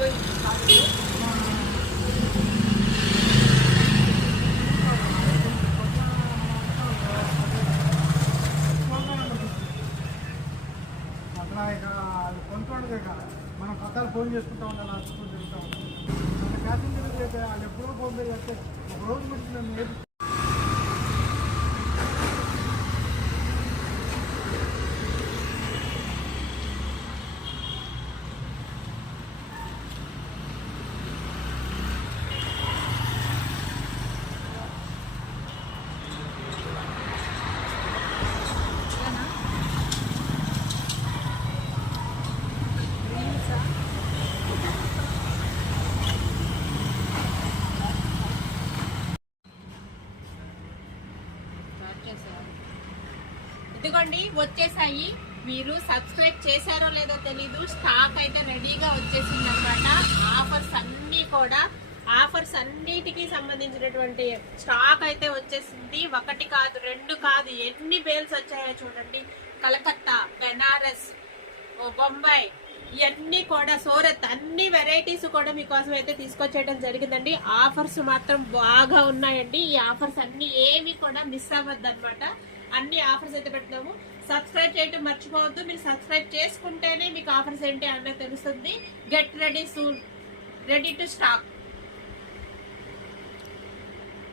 అట్లా ఇక కొంటుండదు. ఇక మనం పక్కన ఫోన్ చేసుకుంటా ఉండాలి, హాస్పిటల్ తిరుగుతూ ఉంటాం. మన ప్యాసింజర్ వాళ్ళు ఎప్పుడో ఫోన్ పే చేస్తే ఒక రోజు గురించి మేము ఇదిగోండి వచ్చేసాయి. మీరు సబ్స్క్రైబ్ చేశారో లేదో తెలీదు, స్టాక్ అయితే రెడీగా వచ్చేసింది అనమాట. ఆఫర్స్ అన్నిటికీ సంబంధించినటువంటి స్టాక్ అయితే వచ్చేసింది. ఒకటి కాదు, రెండు కాదు, ఎన్ని బేల్స్ వచ్చాయో చూడండి. కలకత్తా, బెనారస్, బొంబాయి, ఇవన్నీ కూడా సూరత్, అన్ని వెరైటీస్ కూడా మీకోసం అయితే తీసుకొచ్చేయడం జరిగిందండి. ఆఫర్స్ మాత్రం బాగా ఉన్నాయండి. ఈ ఆఫర్స్ అన్ని ఏమి కూడా మిస్ అవ్వద్దు అనమాట. అన్ని ఆఫర్స్ అయితే పెట్టినాము. సబ్స్క్రైబ్ చేయడం మర్చిపోవద్దు. మీరు సబ్స్క్రైబ్ చేసుకుంటేనే మీకు ఆఫర్స్ ఏంటి అన్నది తెలుస్తుంది. Get ready soon, ready to stock.